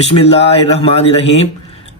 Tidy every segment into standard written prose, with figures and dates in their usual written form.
बिस्मिल्लाहिर्रहमानिर्रहीम।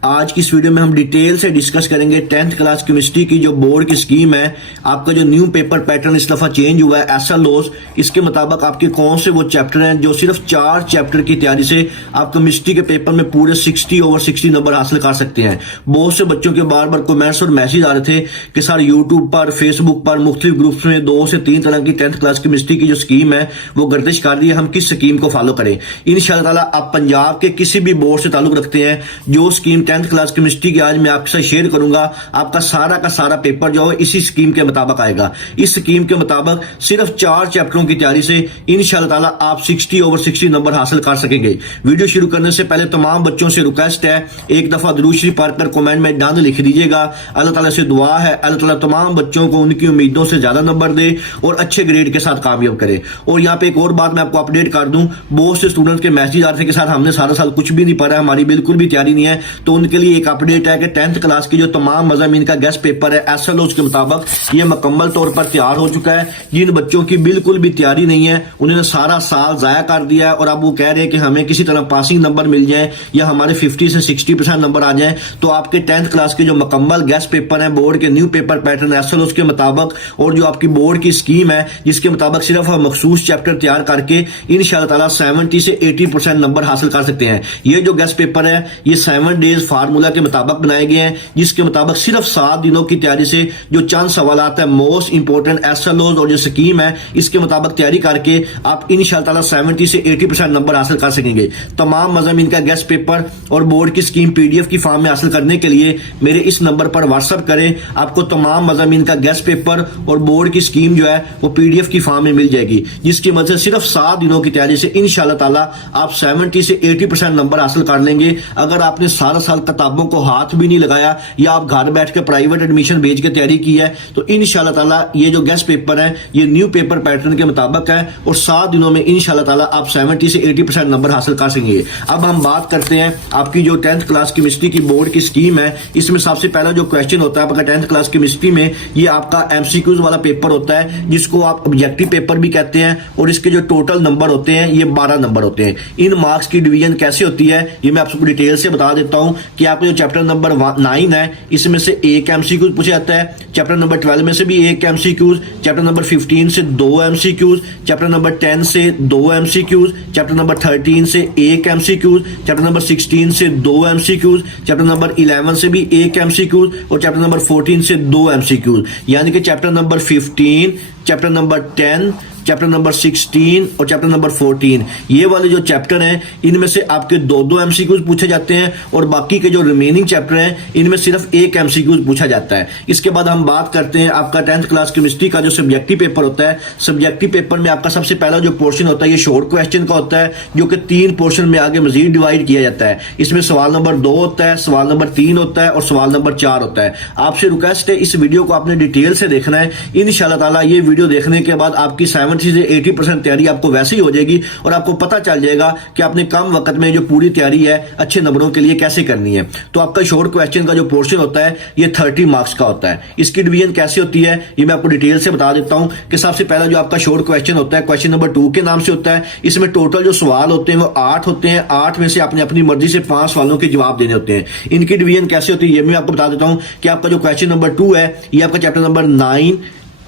आज की इस वीडियो में हम डिटेल से डिस्कस करेंगे 10th क्लास केमिस्ट्री की जो बोर्ड की स्कीम है। आपका जो न्यू पेपर पैटर्न इस दफा चेंज हुआ है एसएल लॉज, इसके मुताबिक आपके कौन से वो चैप्टर हैं जो सिर्फ 4 चैप्टर की तैयारी से आप केमिस्ट्री के पेपर में पूरे 60 ओवर 60 नंबर हासिल कर सकते हैं। बहुत से बच्चों के बार बार कमेंट्स और मैसेज आ रहे थे कि सर यूट्यूब पर, फेसबुक पर, मुख्तलिफ ग्रुप्स में 2 से 3 तरह की 10th क्लास केमिस्ट्री की जो स्कीम है वो गर्दिश कर रही है, हम किस स्कीम को फॉलो करें। इंशाअल्लाह ताला आप पंजाब के किसी भी बोर्ड से ताल्लुक रखते हैं, जो स्कीम 10th क्लास केमिस्ट्री की आज मैं आपके साथ शेयर करूंगा, आपका सारा का सारा पेपर जो है इसी स्कीम के मुताबिक आएगा। इस स्कीम के मुताबिक सिर्फ 4 चैप्टरों की तैयारी से इंशाअल्लाह ताला आप 60 ओवर 60 नंबर हासिल कर सकेंगे। वीडियो शुरू करने से पहले तमाम बच्चों से रिक्वेस्ट है, एक दफा दुरूद शरीफ पढ़कर कमेंट में डन लिख दीजिएगा। अल्लाह ताला से दुआ है अल्लाह ताला तमाम बच्चों को उनकी उम्मीदों से ज्यादा नंबर दे और अच्छे ग्रेड के साथ कामयाब करे। और यहाँ पे एक और बात मैं आपको अपडेट कर दूं, बहुत से स्टूडेंट के मैसेज आ रहे थे कि सर हमने सारा साल कुछ भी नहीं पढ़ा, हमारी बिल्कुल भी तैयारी नहीं है। तो उनके लिए एक अपडेट है कि 10th क्लास की जो तमाम मज़ामीन का गेस्ट पेपर है एसएलओज के मुताबिक ये मुकम्मल तौर पर तैयार हो चुका है। जिन बच्चों की बिल्कुल भी तैयारी नहीं है उन्होंने सारा साल जाया कर दिया है और अब वो कह रहे हैं कि हमें किसी तरह पासिंग नंबर मिल जाए या हमारे 50 से 60% नंबर आ जाए, तो आपके 10th क्लास के जो मुकम्मल गेस्ट पेपर है बोर्ड के न्यू पेपर पैटर्न एसएलओज के मुताबिक और जो आपकी बोर्ड की स्कीम है जिसके मुताबिक सिर्फ मखसूस चैप्टर तैयार करके इंशाअल्लाह ताला 70 से 80% नंबर हासिल कर सकते हैं। ये जो गेस्ट पेपर है ये 7 डेज फार्मूला के मुताबिक बनाए गए हैं, जिसके मुताबिक सिर्फ 7 दिनों की तैयारी से जो चंद सवालात है मोस्ट इंपोर्टेंट एसएलओज और जो स्कीम है इसके मुताबिक तैयारी करके आप इंशाअल्लाह ताला 70 से 80% नंबर हासिल कर सकेंगे। तमाम मज़ामीन का गेस्ट पेपर और बोर्ड की स्कीम पीडीएफ की फॉर्म में हासिल करने के लिए मेरे इस नंबर पर व्हाट्सएप करें, आपको तमाम मज़ामीन का गेस्ट पेपर और बोर्ड की स्कीम जो है वो पीडीएफ की फॉर्म में मिल जाएगी, जिसकी मदद से सिर्फ 7 दिनों की तैयारी से इंशाअल्लाह ताला आप 70 से 80% नंबर हासिल कर लेंगे। अगर आपने सारा साल किताबों को हाथ भी नहीं लगाया या आप घर बैठ के प्राइवेट एडमिशन भेज के तैयारी की है तो इंशाअल्लाह ताला ये जो गेस्ट पेपर है ये न्यू पेपर पैटर्न के मुताबिक है और 7 दिनों में इंशाअल्लाह ताला आप 70 से 80% नंबर हासिल कर सकेंगे। अब हम बात करते हैं आपकी जो 10th क्लास केमिस्ट्री की बोर्ड की स्कीम है। इसमें सबसे पहला जो क्वेश्चन होता है आपका 10th क्लास केमिस्ट्री में, ये आपका एमसीक्यूज वाला पेपर होता है जिसको आप ऑब्जेक्टिव पेपर भी कहते हैं और इसके जो टोटल नंबर होते हैं ये 12 नंबर होते हैं। इन मार्क्स की डिवीजन कैसे होती है ये मैं आपको डिटेल से बता देता हूं कि आपका जो चैप्टर नंबर 9 है इसमें से एक एमसीक्यूज पूछा जाता है, चैप्टर नंबर 12 में से भी एक एमसीक्यूज, चैप्टर नंबर 15 से 2 एमसीक्यूज, चैप्टर नंबर 10 से 2 एमसीक्यूज, चैप्टर नंबर 13 से एक एमसीक्यूज, चैप्टर नंबर 16 से 2 एमसीक्यूज, चैप्टर नंबर 11 से भी एक एमसीक्यूज और चैप्टर नंबर 14 से 2 एमसीक्यूज। यानी कि chapter number 15, chapter number 10, chapter number 16 और चैप्टर नंबर 14 ये वाले जो चैप्टर हैं इनमें से आपके 2-2 एमसीक्यूज पूछे जाते हैं और बाकी के जो रिमेनिंग चैप्टर हैं इनमें सिर्फ एक एमसीक्यूज पूछा जाता है। इसके बाद हम बात करते हैं आपका 10th क्लास केमिस्ट्री का जो सब्जेक्टिव पेपर होता है। सब्जेक्टिव पेपर में आपका सबसे पहला जो पोर्शन होता है ये शॉर्ट क्वेश्चन का होता है जो कि 3 पोर्शन में आगे मजीद डिवाइड किया जाता है। इसमें सवाल नंबर 2 होता है, सवाल नंबर 3 होता है और सवाल नंबर 4 होता है। आपसे रिक्वेस्ट है इस वीडियो को आपने डिटेल से देखना है। इंशाअल्लाह ताला ये वीडियो देखने के बाद आपकी 70 से 80% तैयारी आपको वैसे ही हो जाएगी और आपको पता चल जाएगा कि आपने कम वक्त में जो पूरी तैयारी है अच्छे नंबरों के लिए कैसे करनी है। तो आपका शॉर्ट क्वेश्चन का जो पोर्शन होता है ये 30 मार्क्स का होता है। इसकी डिवीजन कैसे होती है ये मैं आपको डिटेल से बता देता हूं कि सबसे पहला जो आपका शॉर्ट क्वेश्चन होता है क्वेश्चन नंबर 2 के नाम से होता है। इसमें टोटल जो सवाल होते हैं वो 8 होते हैं। 8 में से आपने अपनी मर्जी से 5 सवालों के जवाब देने होते हैं। इनकी डिवीजन कैसे होती है ये मैं आपको बता देता हूं कि आपका जो क्वेश्चन नंबर 2 है ये आपका चैप्टर नंबर 9,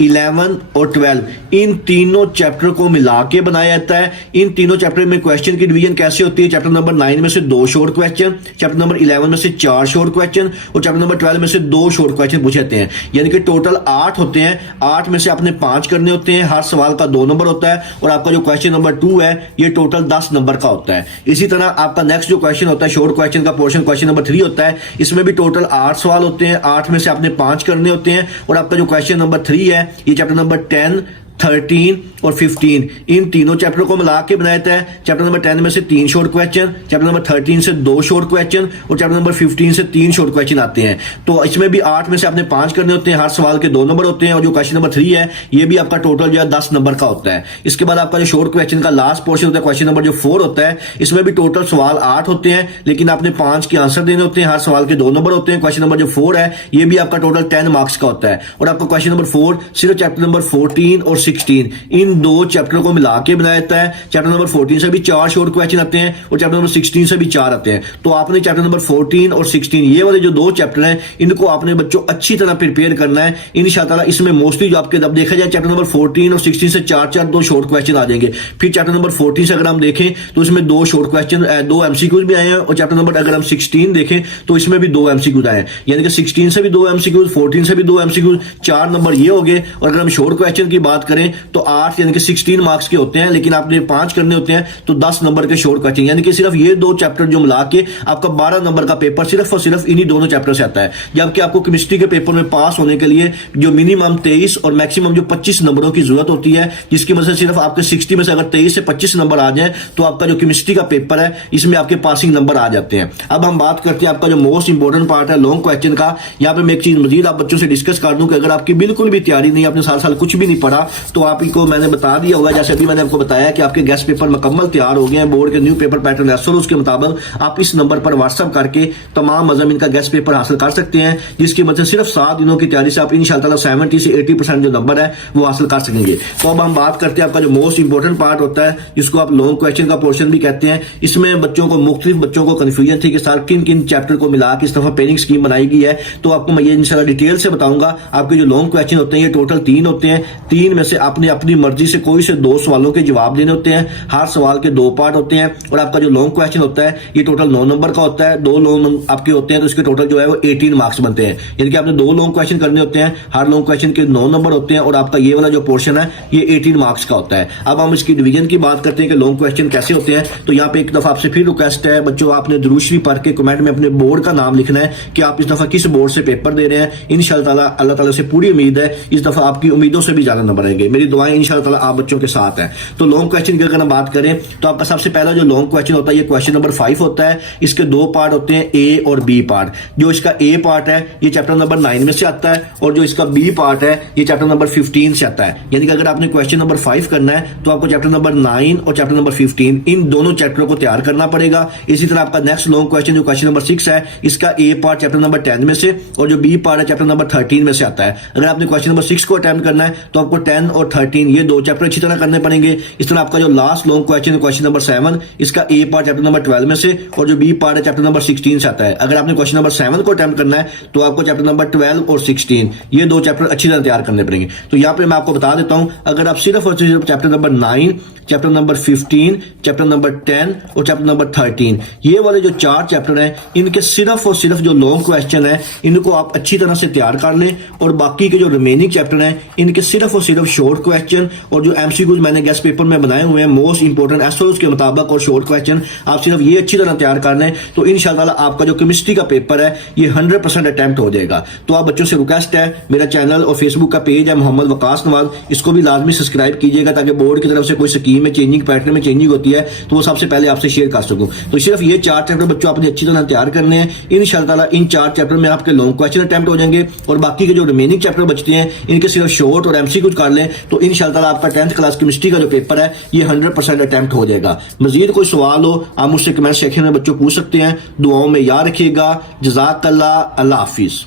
11 और 12 इन तीनों चैप्टर को मिला के बनाया जाता है। इन तीनों चैप्टर में क्वेश्चन की डिवीजन कैसे होती है, चैप्टर नंबर 9 में से 2 शॉर्ट क्वेश्चन, चैप्टर नंबर 11 में से 4 शॉर्ट क्वेश्चन और चैप्टर नंबर 12 में से 2 शॉर्ट क्वेश्चन पूछे जाते हैं। यानी कि टोटल 8 होते हैं। 8 में से आपने 5 करने होते हैं, हर सवाल का 2 नंबर होता है और आपका जो क्वेश्चन नंबर 2 है ये टोटल 10 नंबर का होता है। इसी तरह आपका नेक्स्ट जो क्वेश्चन होता है शॉर्ट क्वेश्चन का पोर्शन क्वेश्चन नंबर 3 होता है। इसमें भी टोटल 8 सवाल होते हैं। 8 में से आपने 5 करने होते हैं और आपका जो क्वेश्चन नंबर 3 है ये चैप्टर नंबर 10, 13 और 15 इन तीनों चैप्टर को मिला के बनाया जाता है। चैप्टर नंबर 10 में से 3 शॉर्ट क्वेश्चन, चैप्टर नंबर 13 से 2 शॉर्ट क्वेश्चन और चैप्टर नंबर 15 से 3 शॉर्ट क्वेश्चन आते हैं। तो इसमें भी 8 में से आपने 5 करने होते हैं, हर सवाल के 2 नंबर होते हैं और जो क्वेश्चन नंबर 3 है ये भी आपका टोटल जो है 10 नंबर का होता है। इसके बाद आपका जो शॉर्ट क्वेश्चन का लास्ट पोर्शन होता है क्वेश्चन नंबर जो 4 होता है, इसमें भी टोटल सवाल 8 होते हैं लेकिन आपने 5 के आंसर देने होते हैं, हर सवाल के 2 नंबर होते हैं। क्वेश्चन नंबर जो 4 है ये भी आपका टोटल 10 मार्क्स का होता है और आपका क्वेश्चन नंबर 4 सिर्फ चैप्टर नंबर 14 और 16 इन दो चैप्टर को मिला के बनाया जाता है। चैप्टर नंबर 14 से भी 4 शॉर्ट क्वेश्चन आते हैं और चैप्टर नंबर 16 से भी 4 आते हैं। तो आपने चैप्टर नंबर 14 और 16 ये वाले जो दो चैप्टर हैं इनको आपने बच्चों अच्छी तरह प्रिपेयर करना है इंशाअल्लाह। इसमें मोस्टली जो आपके अब देखा जाए चैप्टर नंबर 14 और 16 से 4 दो शॉर्ट क्वेश्चन आ जाएंगे। फिर चैप्टर नंबर 14 से अगर हम देखें तो इसमें दो शॉर्ट क्वेश्चन, दो एमसीक्यूज भी आए हैं और चैप्टर नंबर अगर हम 16 देखें तो इसमें भी दो एमसीक्यूज आए हैं। यानी कि 16 से भी दो एमसीक्यूज, 14 से भी दो एमसीक्यूज, 4 नंबर ये हो गए। और अगर हम शॉर्ट क्वेश्चन की बात करें तो 8 यानी कि 16 मार्क्स के होते हैं, लेकिन आपने 5 करने होते हैं तो 10 नंबर के शॉर्ट क्वेश्चन, यानी कि सिर्फ ये दो चैप्टर जो मिला के आपका 12 नंबर का पेपर सिर्फ और सिर्फ इन्हीं दोनों चैप्टर से आता है। जबकि आपको केमिस्ट्री के पेपर में पास होने के लिए जो मिनिमम 23 और मैक्सिमम जो 25 नंबरों की जरूरत होती है, जिसकी वजह से सिर्फ आपके 60 में से अगर 23 से 25 नंबर आ जाए तो आपका जो केमिस्ट्री का पेपर है इसमें आपके पासिंग नंबर आ जाते हैं। अब हम बात करते हैं आपका जो मोस्ट इंपोर्टेंट पार्ट है लॉन्ग क्वेश्चन का। यहाँ पे मैं एक चीज मजीद आप बच्चों से डिस्कस कर दूं कि अगर आपकी बिल्कुल भी तैयारी नहीं, आपने साल कुछ भी नहीं पढ़ा, तो आपको मैंने बता दिया होगा, जैसे अभी मैंने आपको बताया कि आपके गेस्ट पेपर मुकम्मल तैयार हो गए हैं। बोर्ड के न्यू पेपर पैटर्न एसओएस के मुताबिक आप इस नंबर पर व्हाट्सएप करके तमाम मज़ामीन का गेस्ट पेपर हासिल कर सकते हैं, जिसकी वजह से सिर्फ 7 दिनों की तैयारी से आप इंशाअल्लाह 70 से 80% जो नंबर है वो हासिल कर सकेंगे। तो अब हम बात करते हैं आपका जो मोस्ट इंपोर्टेंट पार्ट होता है, जिसको आप लॉन्ग क्वेश्चन का पोर्शन भी कहते हैं। इसमें बच्चों को मुख्तलिफ बच्चों को कंफ्यूजन थी कि सर किन किन चैप्टर को मिला के इस दफा पेयरिंग स्कीम बनाई गई है, तो आपको मैं ये इंशाल्लाह डिटेल से बताऊंगा। आपके जो लॉन्ग क्वेश्चन होते हैं ये टोटल 3 होते हैं। 3 में से आपने अपनी मर्जी से कोई से 2 सवालों के जवाब देने होते हैं। हर सवाल के 2 पार्ट होते हैं और आपका जो लॉन्ग क्वेश्चन होता है ये टोटल 9 नंबर का होता है। 2 लॉन्ग आपके होते हैं तो इसके टोटल जो है वो 18 मार्क्स बनते हैं। यानी कि आपने 2 लॉन्ग क्वेश्चन करने होते हैं, हर लॉन्ग क्वेश्चन के 9 नंबर होते हैं और आपका ये वाला जो पोर्शन है ये 18 मार्क्स का होता है। अब हम इसकी डिवीजन की बात करते हैं कि लॉन्ग क्वेश्चन कैसे होते हैं। तो यहाँ पे एक दफा आपसे फिर रिक्वेस्ट है बच्चों, आपने दुरूद शरीफ पढ़ के कमेंट में अपने बोर्ड का नाम लिखना है कि आप इस दफा किस बोर्ड से पेपर दे रहे हैं। इंशाअल्लाह अल्लाह ताला से पूरी उम्मीद है इस दफा आपकी उम्मीदों से भी ज्यादा नंबर आएंगे। मेरी दुआएं इंशाअल्लाह आप बच्चों के साथ हैं। तो लॉन्ग क्वेश्चन की अगर हम बात करें तो आपका सबसे पहला जो लॉन्ग क्वेश्चन होता है ये क्वेश्चन नंबर 5 होता है। इसके 2 पार्ट होते हैं, ए और बी पार्ट। जो इसका ए पार्ट है ये चैप्टर नंबर 9 में से आता है और जो इसका बी पार्ट है ये चैप्टर नंबर 15 से आता है। यानी कि अगर आपने क्वेश्चन नंबर 5 करना है तो आपको चैप्टर नंबर 9 और चैप्टर नंबर 15 इन दोनों चैप्टरों को तैयार करना पड़ेगा। इसी तरह आपका नेक्स्ट लॉन्ग क्वेश्चन जो क्वेश्चन नंबर 6 है, इसका ए पार्ट चैप्टर नंबर 10 में से और जो बी पार्ट है चैप्टर नंबर 13 में से आता है। अगर आपने क्वेश्चन नंबर 6 को अटेम्प्ट करना है तो आपको 10 और 13 ये 2 चैप्टर अच्छी तरह करने पड़ेंगे। इस तरह आपका जो लास्ट लॉन्ग क्वेश्चन है क्वेश्चन नंबर 7, इसका ए पार्ट चैप्टर नंबर 12 में से और जो बी पार्ट है चैप्टर नंबर 16 से आता है। अगर आपने क्वेश्चन नंबर 7 को अटेम्प्ट करना है तो आपको चैप्टर नंबर 12 और 16 ये 2 चैप्टर अच्छी तरह तैयार करने पड़ेंगे। तो यहाँ पे मैं आपको बता देता हूं, अगर आप सिर्फ और सिर्फ chapter number 9, chapter number 15, chapter number 10 और चैप्टर नंबर 13 ये वाले जो 4 चैप्टर हैं इनके सिर्फ और सिर्फ जो लॉन्ग क्वेश्चन है इनको आप अच्छी तरह से तैयार कर लें और बाकी के जो रिमेनिंग चैप्टर हैं इनके सिर्फ और सिर्फ शॉर्ट क्वेश्चन और जो एमसीक्यूज मैंने गेस्ट पेपर में बनाए हुए हैं मोस्ट इंपोर्टेंट एसओएस के मुताबिक और शॉर्ट क्वेश्चन आप सिर्फ ये अच्छी तरह तैयार कर लें तो इंशाअल्लाह आपका जो केमिस्ट्री का पेपर है ये 100% अटेम्प्ट हो जाएगा। तो आप बच्चों से रिक्वेस्ट है, मेरा चैनल और फेसबुक का पेज है मोहम्मद वकास नवाज, इसको भी लाजमी सब्सक्राइब कीजिएगा ताकि बोर्ड की तरफ से कोई स्कीम में चेंजिंग पैटर्न में चेंजिंग होती है तो वो सबसे पहले आपसे शेयर कर सकूं। तो सिर्फ ये 4 चैप्टर बच्चों आपने अच्छी तरह तैयार करने हैं। इंशाअल्लाह इन 4 चैप्टर में आपके लॉन्ग क्वेश्चन अटेम्प्ट हो जाएंगे और बाकी के जो रिमेनिंग चैप्टर बचते हैं इनके सिर्फ शॉर्ट और एमसीक्यूज कर लें तो इंशाअल्लाह आपका 10th क्लास केमिस्ट्री का जो पेपर है ये 100% अटेम्प्ट हो जाएगा। मजीद कोई सवाल हो आप मुझसे कमेंट सेक्शन में बच्चों पूछ सकते हैं। दुआओं में याद रखिएगा। जज़ाकल्लाह, अल्लाह हाफिज।